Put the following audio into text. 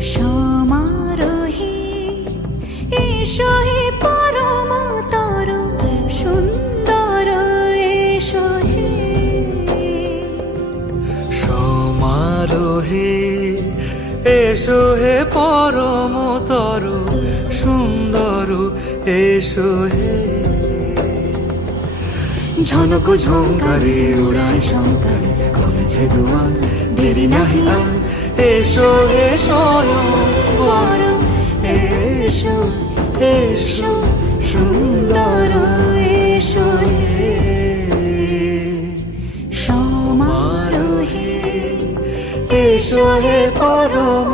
সমারোহে এসো হে পরমতর সুন্দর এসো হে। সমারোহে এসো হে পরমতর সুন্দর এসো হে। ঝনক ঝঙ্কারে উড়ায় শঙ্কারে কমেছে দুয়ার, দেরি নাহি আর এসো হে স্বয়ং বর। এসো এসো সুন্দর এসো হে। সমারোহে এসো হে পরম